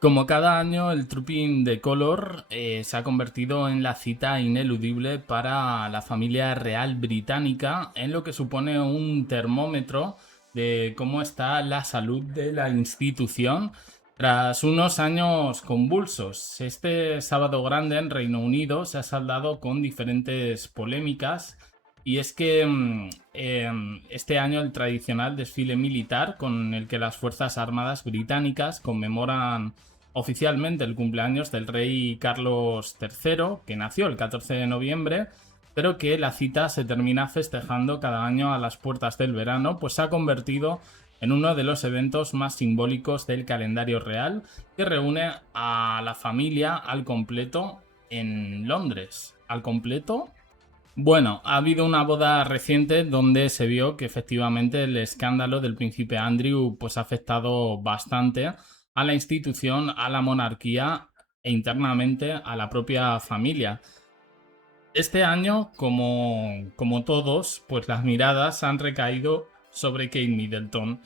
Como cada año, el Trooping de Color se ha convertido en la cita ineludible para la familia real británica, en lo que supone un termómetro de cómo está la salud de la institución tras unos años convulsos. Este sábado grande en Reino Unido se ha saldado con diferentes polémicas. Y es que este año el tradicional desfile militar con el que las Fuerzas Armadas británicas conmemoran oficialmente el cumpleaños del rey Carlos III, que nació el 14 de noviembre, pero que la cita se termina festejando cada año a las puertas del verano, pues se ha convertido en uno de los eventos más simbólicos del calendario real, que reúne a la familia al completo en Londres. ¿Al completo? Bueno, ha habido una boda reciente donde se vio que efectivamente el escándalo del príncipe Andrew pues ha afectado bastante a la institución, a la monarquía e internamente a la propia familia. Este año, como todos, pues las miradas han recaído sobre Kate Middleton.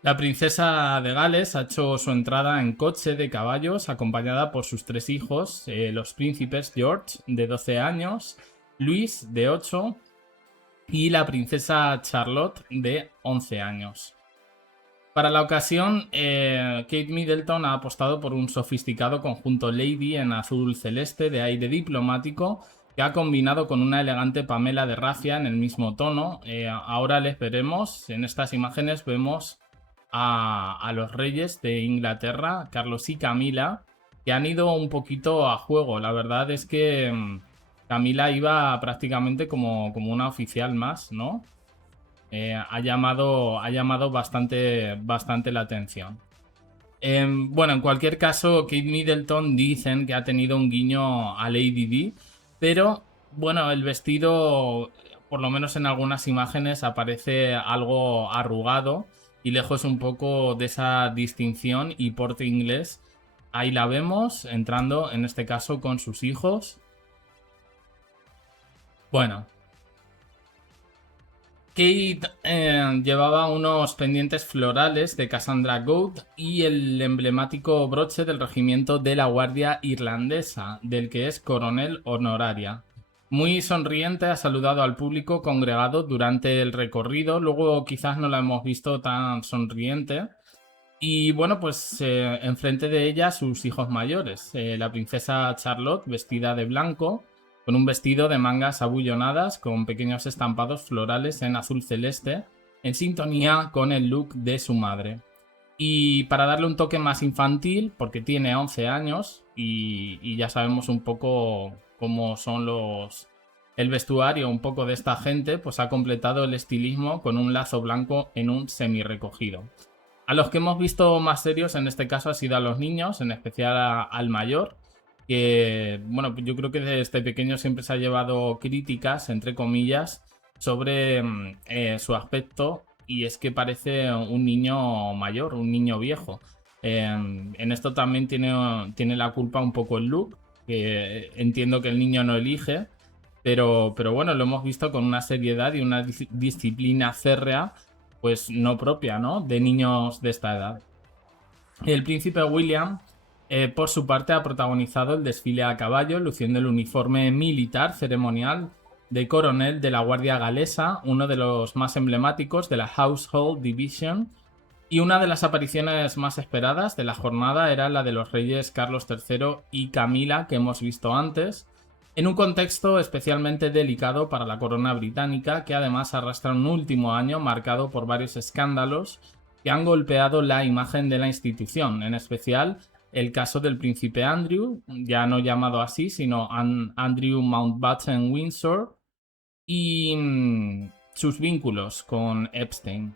La princesa de Gales ha hecho su entrada en coche de caballos acompañada por sus tres hijos, los príncipes George, de 12 años, Luis, de 8, y la princesa Charlotte, de 11 años. Para la ocasión, Kate Middleton ha apostado por un sofisticado conjunto Lady en azul celeste de aire diplomático que ha combinado con una elegante Pamela de rafia en el mismo tono. Ahora les veremos. En estas imágenes vemos a los reyes de Inglaterra, Carlos y Camila, que han ido un poquito a juego. La verdad es que Camila iba prácticamente como una oficial más, ¿no? Ha llamado bastante la atención. Bueno, en cualquier caso, Kate Middleton dicen que ha tenido un guiño a Lady Di, pero bueno, el vestido, por lo menos en algunas imágenes, aparece algo arrugado y lejos un poco de esa distinción y porte inglés. Ahí la vemos entrando, en este caso, con sus hijos. Bueno, Kate llevaba unos pendientes florales de Cassandra Gold y el emblemático broche del regimiento de la Guardia Irlandesa, del que es coronel honoraria. Muy sonriente ha saludado al público congregado durante el recorrido, luego quizás no la hemos visto tan sonriente. Y bueno, pues enfrente de ella sus hijos mayores, la princesa Charlotte vestida de blanco, con un vestido de mangas abullonadas con pequeños estampados florales en azul celeste, en sintonía con el look de su madre. Y para darle un toque más infantil, porque tiene 11 años y ya sabemos un poco cómo son el vestuario un poco de esta gente, pues ha completado el estilismo con un lazo blanco en un semi recogido. A los que hemos visto más serios en este caso ha sido a los niños, en especial al mayor, que bueno, yo creo que desde pequeño siempre se ha llevado críticas, entre comillas, sobre su aspecto, y es que parece un niño mayor, un niño viejo. En esto también tiene la culpa un poco el look, que entiendo que el niño no elige, pero bueno, lo hemos visto con una seriedad y una disciplina férrea pues no propia, ¿no? De niños de esta edad. El príncipe William, por su parte, ha protagonizado el desfile a caballo, luciendo el uniforme militar ceremonial de coronel de la Guardia Galesa, uno de los más emblemáticos de la Household Division. Y una de las apariciones más esperadas de la jornada era la de los reyes Carlos III y Camila, que hemos visto antes, en un contexto especialmente delicado para la corona británica, que además arrastra un último año marcado por varios escándalos que han golpeado la imagen de la institución, en especial el caso del príncipe Andrew, ya no llamado así, sino Andrew Mountbatten Windsor, y sus vínculos con Epstein.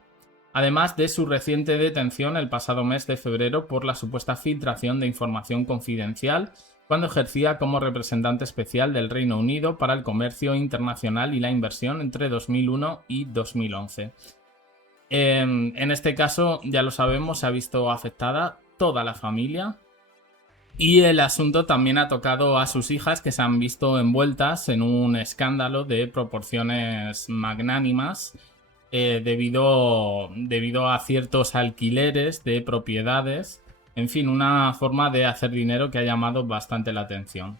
Además de su reciente detención el pasado mes de febrero por la supuesta filtración de información confidencial cuando ejercía como representante especial del Reino Unido para el comercio internacional y la inversión entre 2001 y 2011. En este caso, ya lo sabemos, se ha visto afectada toda la familia. Y el asunto también ha tocado a sus hijas, que se han visto envueltas en un escándalo de proporciones magnánimas, debido a ciertos alquileres de propiedades En fin, una forma de hacer dinero que ha llamado bastante la atención.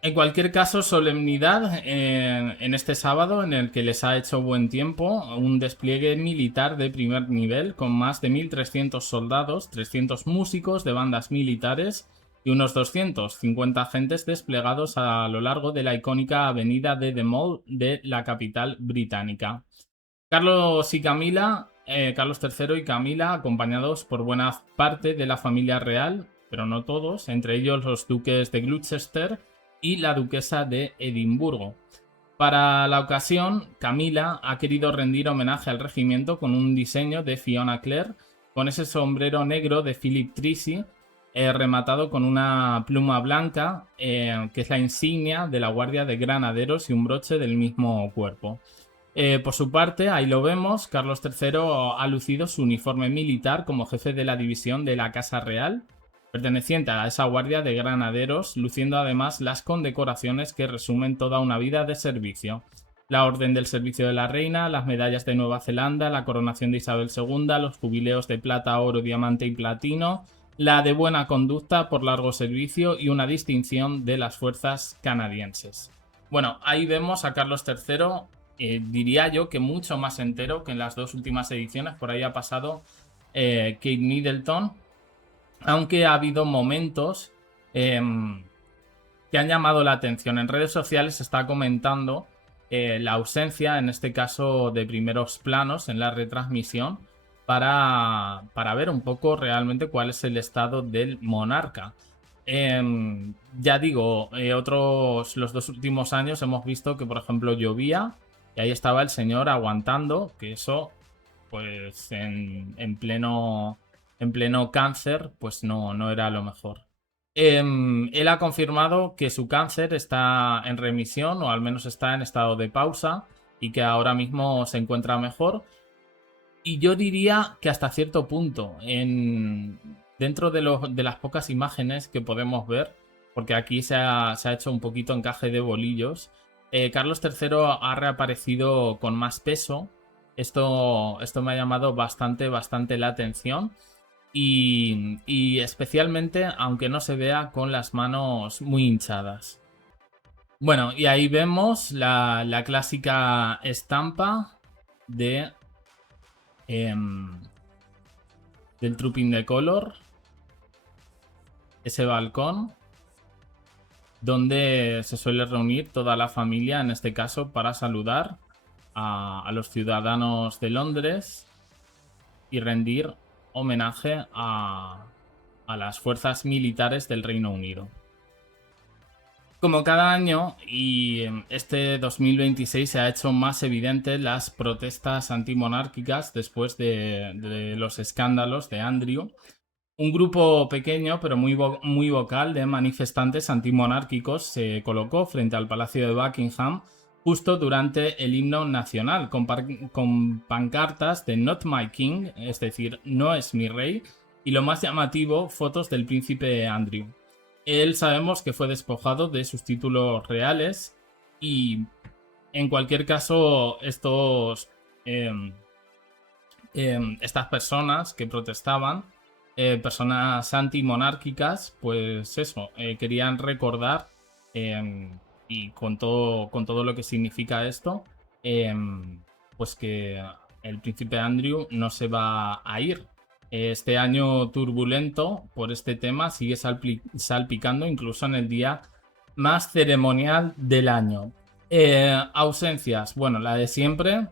En cualquier caso, solemnidad en este sábado en el que les ha hecho buen tiempo, un despliegue militar de primer nivel con más de 1.300 soldados, 300 músicos de bandas militares y unos 250 agentes desplegados a lo largo de la icónica avenida de The Mall de la capital británica. Carlos Carlos III y Camila, acompañados por buena parte de la familia real, pero no todos, entre ellos los duques de Gloucester y la duquesa de Edimburgo. Para la ocasión, Camila ha querido rendir homenaje al regimiento con un diseño de Fiona Clare, con ese sombrero negro de Philip Treacy, rematado con una pluma blanca, que es la insignia de la Guardia de Granaderos y un broche del mismo cuerpo. Por su parte, ahí lo vemos, Carlos III ha lucido su uniforme militar como jefe de la división de la Casa Real, perteneciente a esa guardia de granaderos, luciendo además las condecoraciones que resumen toda una vida de servicio. La Orden del Servicio de la Reina, las medallas de Nueva Zelanda, la coronación de Isabel II, los jubileos de plata, oro, diamante y platino, la de buena conducta por largo servicio y una distinción de las fuerzas canadienses. Bueno, ahí vemos a Carlos III, diría yo que mucho más entero que en las dos últimas ediciones. Por ahí ha pasado Kate Middleton, aunque ha habido momentos que han llamado la atención. En redes sociales se está comentando la ausencia, en este caso, de primeros planos en la retransmisión para ver un poco realmente cuál es el estado del monarca. Ya digo, los dos últimos años hemos visto que, por ejemplo, llovía y ahí estaba el señor aguantando, que eso, pues en pleno cáncer, pues no era lo mejor. Él ha confirmado que su cáncer está en remisión, o al menos está en estado de pausa, y que ahora mismo se encuentra mejor. Y yo diría que hasta cierto punto, dentro de las pocas imágenes que podemos ver, porque aquí se ha hecho un poquito encaje de bolillos, Carlos III ha reaparecido con más peso. Esto me ha llamado bastante la atención. Y especialmente aunque no se vea con las manos muy hinchadas. Bueno, y ahí vemos la clásica estampa del Trooping the Colour, ese balcón donde se suele reunir toda la familia, en este caso para saludar a los ciudadanos de Londres y rendir homenaje a las fuerzas militares del Reino Unido. Como cada año, y este 2026 se ha hecho más evidente las protestas antimonárquicas después de los escándalos de Andrew. Un grupo pequeño pero muy vocal de manifestantes antimonárquicos se colocó frente al Palacio de Buckingham justo durante el himno nacional, con pancartas de Not My King, es decir, no es mi rey, y lo más llamativo, fotos del príncipe Andrew. Él sabemos que fue despojado de sus títulos reales y, en cualquier caso, estas personas que protestaban, personas antimonárquicas, pues eso, querían recordar, y con todo lo que significa esto, pues que el príncipe Andrew no se va a ir. Este año turbulento por este tema sigue salpicando incluso en el día más ceremonial del año. Ausencias, bueno, la de siempre.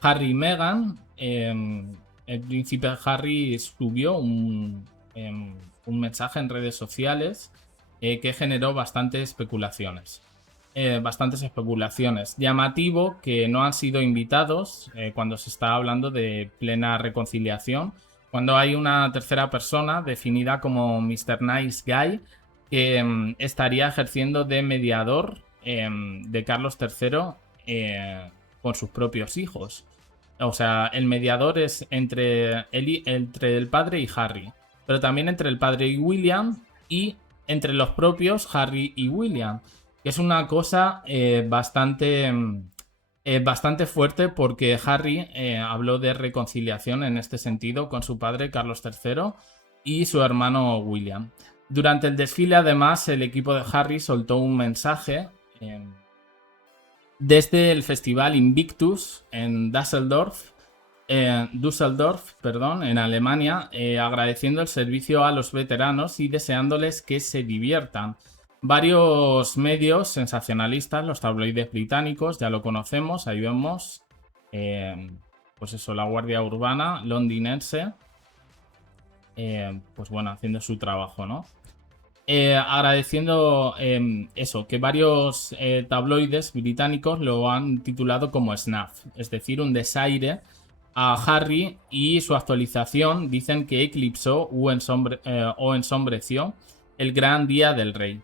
Harry y Meghan. El príncipe Harry subió un mensaje en redes sociales que generó bastantes especulaciones. Llamativo que no han sido invitados cuando se está hablando de plena reconciliación, cuando hay una tercera persona definida como Mr. Nice Guy que estaría ejerciendo de mediador de Carlos III con sus propios hijos. O sea, el mediador es entre el padre y Harry, pero también entre el padre y William y entre los propios Harry y William. Que es una cosa bastante fuerte, porque Harry habló de reconciliación en este sentido con su padre Carlos III y su hermano William. Durante el desfile, además, el equipo de Harry soltó un mensaje desde el festival Invictus en Düsseldorf, perdón, en Alemania, agradeciendo el servicio a los veteranos y deseándoles que se diviertan. Varios medios sensacionalistas, los tabloides británicos, ya lo conocemos, ahí vemos, pues eso, la Guardia Urbana londinense, pues bueno, haciendo su trabajo, ¿no? Agradeciendo eso, que varios tabloides británicos lo han titulado como snuff, es decir, un desaire a Harry, y su actualización dicen que eclipsó o ensombreció el gran día del rey.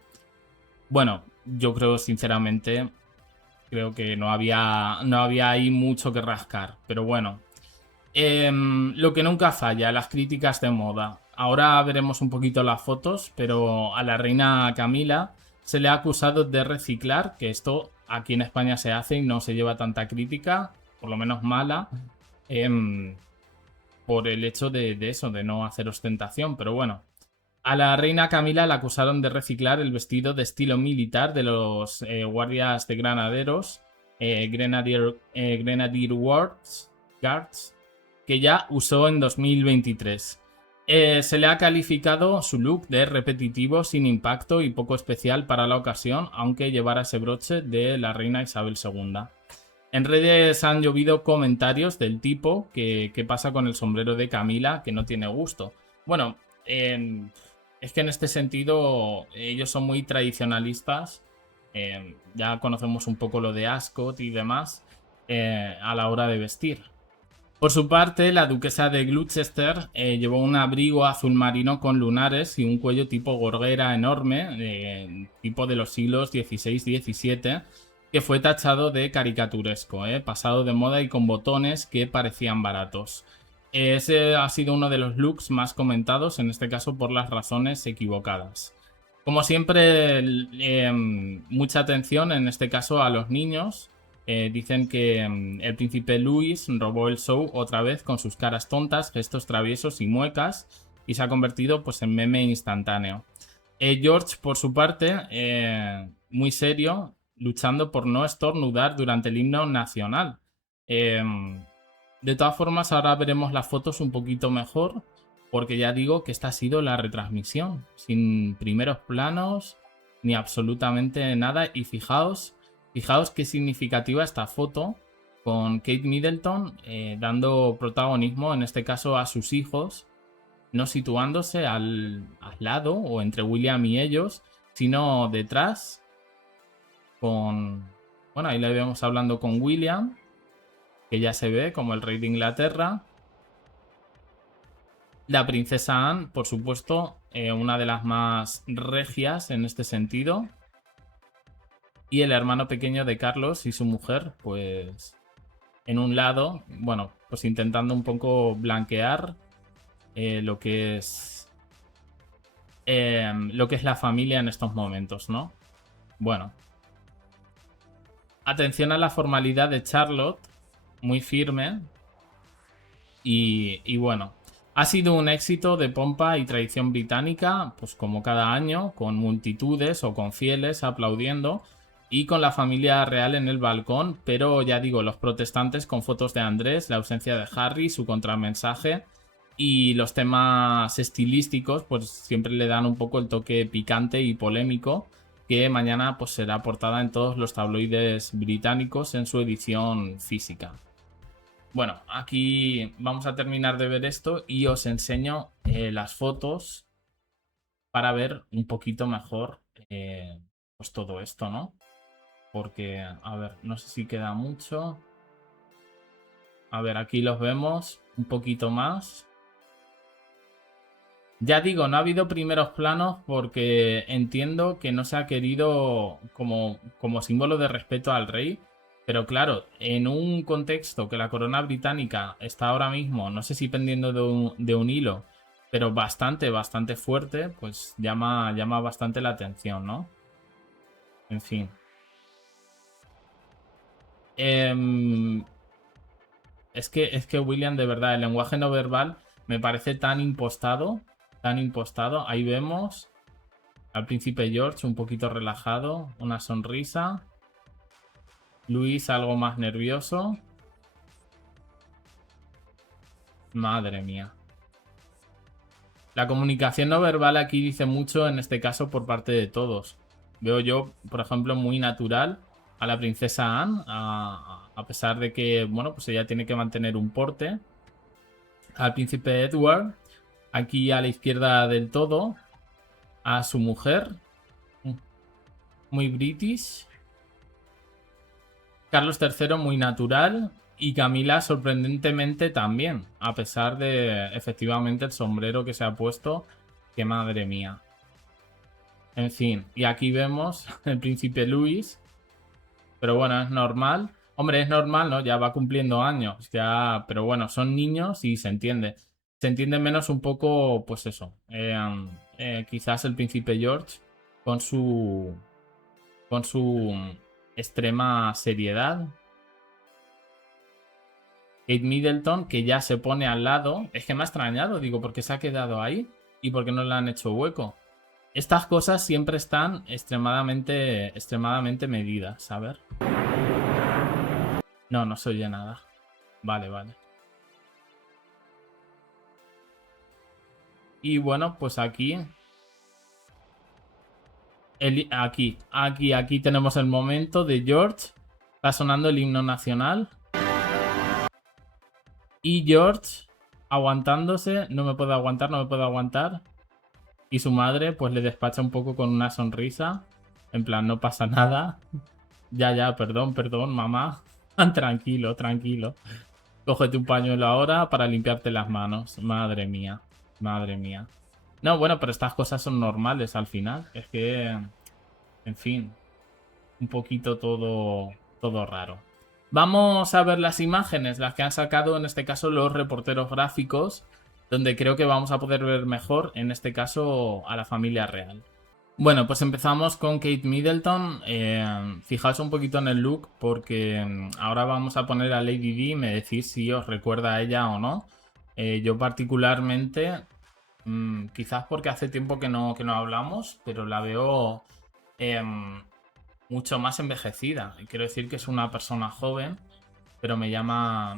Bueno, yo creo sinceramente, creo que no había ahí mucho que rascar, pero bueno. Lo que nunca falla, las críticas de moda. Ahora veremos un poquito las fotos, pero a la reina Camila se le ha acusado de reciclar, que esto aquí en España se hace y no se lleva tanta crítica, por lo menos mala, por el hecho de eso, de no hacer ostentación, pero bueno. A la reina Camila la acusaron de reciclar el vestido de estilo militar de los guardias de granaderos, Grenadier Guards, que ya usó en 2023. Se le ha calificado su look de repetitivo, sin impacto y poco especial para la ocasión, aunque llevara ese broche de la reina Isabel II. En redes han llovido comentarios del tipo ¿qué pasa con el sombrero de Camila, que no tiene gusto? Bueno, es que en este sentido ellos son muy tradicionalistas. Ya conocemos un poco lo de Ascot y demás a la hora de vestir. Por su parte, la duquesa de Gloucester llevó un abrigo azul marino con lunares y un cuello tipo gorguera enorme, tipo de los siglos XVI-XVII, que fue tachado de caricaturesco, pasado de moda y con botones que parecían baratos. Ese ha sido uno de los looks más comentados, en este caso por las razones equivocadas. Como siempre, mucha atención en este caso a los niños. Dicen que el príncipe Luis robó el show otra vez con sus caras tontas, gestos traviesos y muecas, y se ha convertido pues en meme instantáneo. George, por su parte, muy serio, luchando por no estornudar durante el himno nacional. De todas formas, ahora veremos las fotos un poquito mejor, porque ya digo que esta ha sido la retransmisión, sin primeros planos ni absolutamente nada. Y fijaos qué significativa esta foto, con Kate Middleton dando protagonismo, en este caso a sus hijos, no situándose al lado o entre William y ellos, sino detrás, con... Bueno, ahí le vemos hablando con William, que ya se ve como el rey de Inglaterra. La princesa Anne, por supuesto, una de las más regias en este sentido. Y el hermano pequeño de Carlos y su mujer, pues en un lado, bueno, pues intentando un poco blanquear lo que es la familia en estos momentos, ¿no? Bueno. Atención a la formalidad de Charlotte, muy firme. Y bueno, ha sido un éxito de pompa y tradición británica, pues como cada año, con multitudes o con fieles aplaudiendo y con la familia real en el balcón, pero ya digo, los protestantes con fotos de Andrés, la ausencia de Harry, su contramensaje y los temas estilísticos, pues siempre le dan un poco el toque picante y polémico, que mañana pues será portada en todos los tabloides británicos en su edición física. Bueno, aquí vamos a terminar de ver esto y os enseño las fotos para ver un poquito mejor pues todo esto, ¿no? Porque, a ver, no sé si queda mucho. A ver, aquí los vemos un poquito más. Ya digo, no ha habido primeros planos porque entiendo que no se ha querido como símbolo de respeto al rey. Pero claro, en un contexto que la corona británica está ahora mismo, no sé si pendiendo de un hilo, pero bastante fuerte, pues llama bastante la atención, ¿no? En fin. Es que William, de verdad, el lenguaje no verbal me parece tan impostado tan impostado. Ahí vemos al príncipe George un poquito relajado, una sonrisa. Luis algo más nervioso. Madre mía. La comunicación no verbal aquí dice mucho, en este caso, por parte de todos. Veo yo, por ejemplo, muy natural a la princesa Anne, a pesar de que, bueno, pues ella tiene que mantener un porte. Al príncipe Edward, aquí a la izquierda del todo. A su mujer, muy british. Carlos III, muy natural. Y Camila, sorprendentemente, también. A pesar de, efectivamente, el sombrero que se ha puesto. Que madre mía. En fin, y aquí vemos el príncipe Luis. Pero bueno, es normal. Hombre, es normal, ¿no? Ya va cumpliendo años. Ya, pero bueno, son niños y se entiende. Se entiende menos un poco, pues eso. Quizás el príncipe George con su. Con su extrema seriedad. Kate Middleton, que ya se pone al lado. Es que me ha extrañado, digo, ¿por qué se ha quedado ahí? ¿Y por qué no le han hecho hueco? Estas cosas siempre están extremadamente medidas, a ver. No, no se oye nada. Vale, vale. Y bueno, pues aquí... Aquí tenemos el momento de George. Está sonando el himno nacional. Y George aguantándose. No me puedo aguantar, no me puedo aguantar. Y su madre pues le despacha un poco con una sonrisa. En plan, no pasa nada. Ya, perdón, mamá. Tranquilo, tranquilo. Cógete un pañuelo ahora para limpiarte las manos. Madre mía, madre mía. No, bueno, pero estas cosas son normales al final. Es que, en fin, un poquito todo raro. Vamos a ver las imágenes, las que han sacado en este caso los reporteros gráficos, donde creo que vamos a poder ver mejor, en este caso, a la familia real. Bueno, pues empezamos con Kate Middleton. Fijaos un poquito en el look porque ahora vamos a poner a Lady Di y me decís si os recuerda a ella o no. Yo particularmente, quizás porque hace tiempo que no hablamos, pero la veo mucho más envejecida. Quiero decir que es una persona joven, pero me llama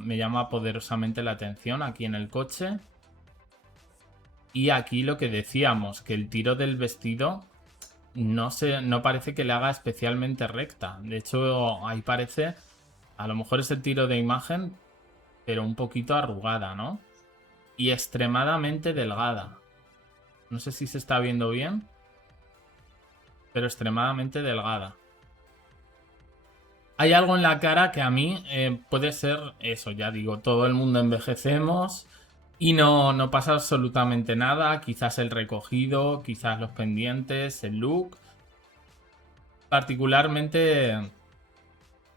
poderosamente la atención aquí en el coche. Y aquí lo que decíamos, que el tiro del vestido no parece que le haga especialmente recta. De hecho, ahí parece, a lo mejor es el tiro de imagen, pero un poquito arrugada, ¿no? Y extremadamente delgada. No sé si se está viendo bien, pero extremadamente delgada. Hay algo en la cara que a mí puede ser eso, ya digo, todo el mundo envejecemos y no pasa absolutamente nada. Quizás el recogido, quizás los pendientes, el look. Particularmente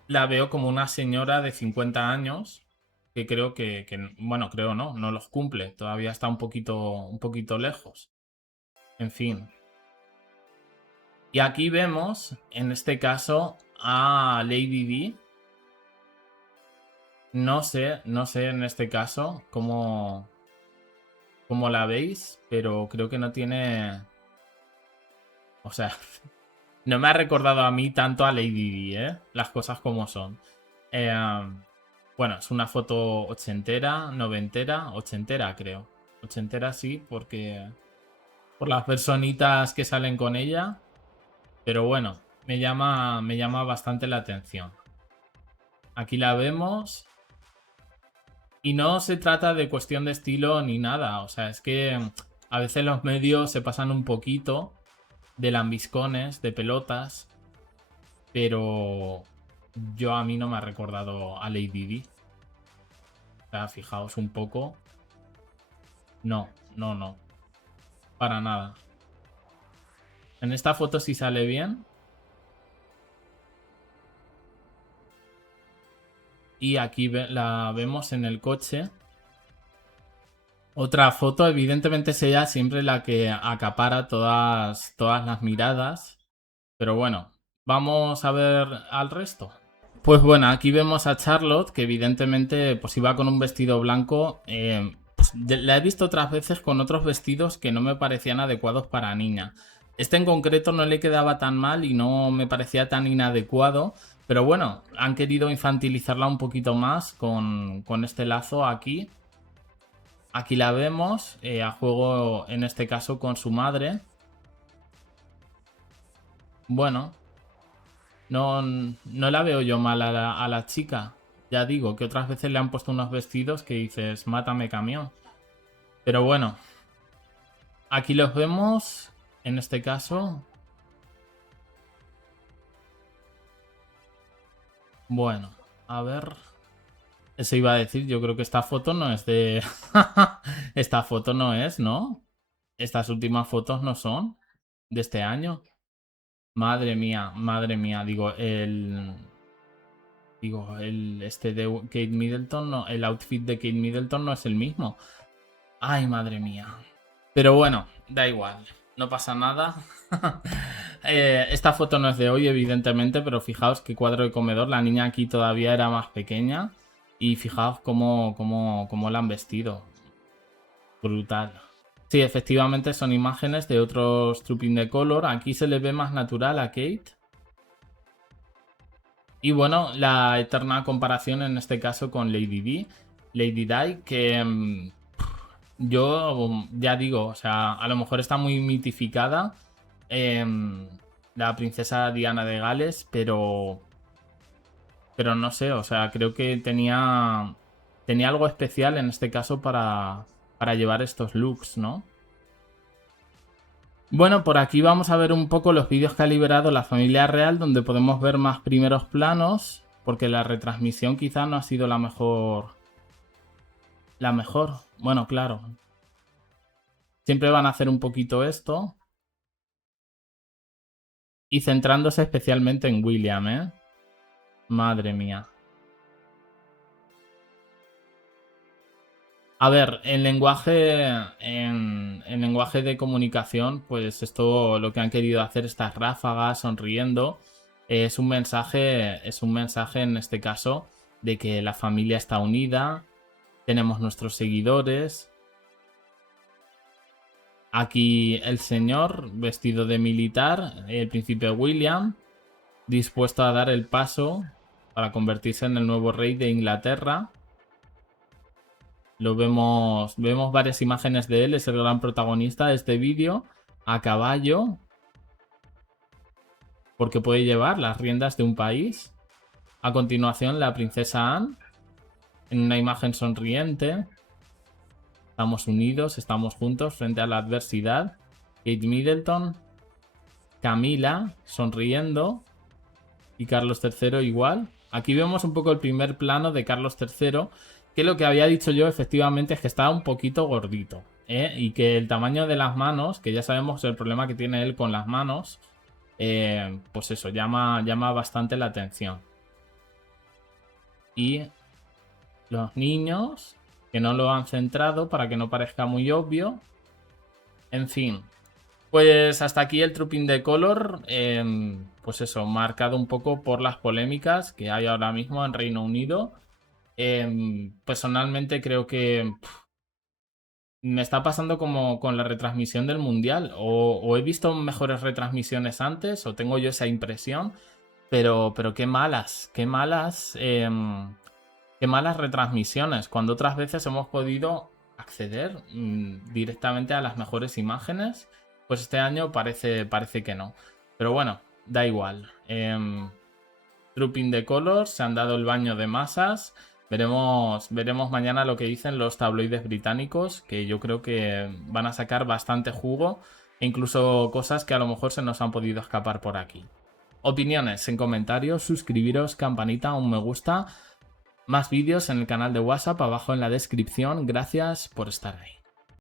la veo como una señora de 50 años que creo bueno, creo no los cumple. Todavía está un poquito lejos. En fin. Y aquí vemos, en este caso, a Lady Di. No sé en este caso cómo la veis, pero creo que no tiene... O sea, no me ha recordado a mí tanto a Lady Di, ¿eh? Las cosas como son. Bueno, es una foto ochentera, noventera, ochentera creo. Ochentera sí, porque... Por las personitas que salen con ella. Pero bueno, me llama bastante la atención. Aquí la vemos. Y no se trata de cuestión de estilo ni nada. O sea, es que a veces los medios se pasan un poquito de lambiscones, de pelotas. Pero a mí no me ha recordado a Lady Di. O sea, fijaos un poco. No. Para nada. En esta foto sí sale bien. Y aquí la vemos en el coche. Otra foto, evidentemente es ella siempre la que acapara todas las miradas. Pero bueno, vamos a ver al resto. Pues bueno, aquí vemos a Charlotte, que evidentemente pues iba con un vestido blanco, pues la he visto otras veces con otros vestidos que no me parecían adecuados para niña. Este en concreto no le quedaba tan mal y no me parecía tan inadecuado. Pero bueno, han querido infantilizarla un poquito más con este lazo aquí. Aquí la vemos a juego, en este caso, con su madre. Bueno, no la veo yo mal a la chica. Ya digo, que otras veces le han puesto unos vestidos que dices, mátame camión. Pero bueno, aquí los vemos, en este caso. Bueno, a ver. Eso iba a decir, yo creo que esta foto no es de... Esta foto no es, ¿no? Estas últimas fotos no son de este año. Madre mía, madre mía. Digo, este de Kate Middleton, no, el outfit de Kate Middleton no es el mismo. Ay, madre mía. Pero bueno, da igual, no pasa nada. Esta foto no es de hoy, evidentemente, pero fijaos qué cuadro de comedor. La niña aquí todavía era más pequeña. Y fijaos cómo la han vestido. Brutal. Sí, efectivamente son imágenes de otros Trooping the Color. Aquí se le ve más natural a Kate. Y bueno, la eterna comparación en este caso con Lady Di, que yo ya digo, o sea, a lo mejor está muy mitificada la princesa Diana de Gales, pero no sé, o sea, creo que tenía algo especial en este caso para llevar estos looks, ¿no? Bueno, por aquí vamos a ver un poco los vídeos que ha liberado la familia real, donde podemos ver más primeros planos, porque la retransmisión quizá no ha sido la mejor. La mejor, bueno, claro. Siempre van a hacer un poquito esto. Y centrándose especialmente en William, ¿eh? Madre mía. A ver, en lenguaje de comunicación, pues esto lo que han querido hacer, estas ráfagas sonriendo, es un mensaje en este caso de que la familia está unida, tenemos nuestros seguidores. Aquí el señor vestido de militar, el príncipe William, dispuesto a dar el paso para convertirse en el nuevo rey de Inglaterra. Vemos varias imágenes de él, es el gran protagonista de este vídeo, a caballo, porque puede llevar las riendas de un país. A continuación, la princesa Anne, en una imagen sonriente. Estamos unidos, estamos juntos frente a la adversidad. Kate Middleton, Camila, sonriendo, y Carlos III igual. Aquí vemos un poco el primer plano de Carlos III, que lo que había dicho yo efectivamente es que está un poquito gordito, ¿eh? Y que el tamaño de las manos, que ya sabemos el problema que tiene él con las manos, pues eso, llama bastante la atención. Y los niños, que no lo han centrado para que no parezca muy obvio. En fin, pues hasta aquí el Trooping the Color, pues eso, marcado un poco por las polémicas que hay ahora mismo en Reino Unido. Personalmente creo que me está pasando como con la retransmisión del Mundial. O he visto mejores retransmisiones antes, o tengo yo esa impresión. Pero qué malas, qué malas retransmisiones. Cuando otras veces hemos podido acceder directamente a las mejores imágenes, pues este año parece que no. Pero bueno, da igual. Trooping the Colors, se han dado el baño de masas. Veremos mañana lo que dicen los tabloides británicos, que yo creo que van a sacar bastante jugo, e incluso cosas que a lo mejor se nos han podido escapar por aquí. Opiniones en comentarios, suscribiros, campanita, un me gusta. Más vídeos en el canal de WhatsApp abajo en la descripción. Gracias por estar ahí.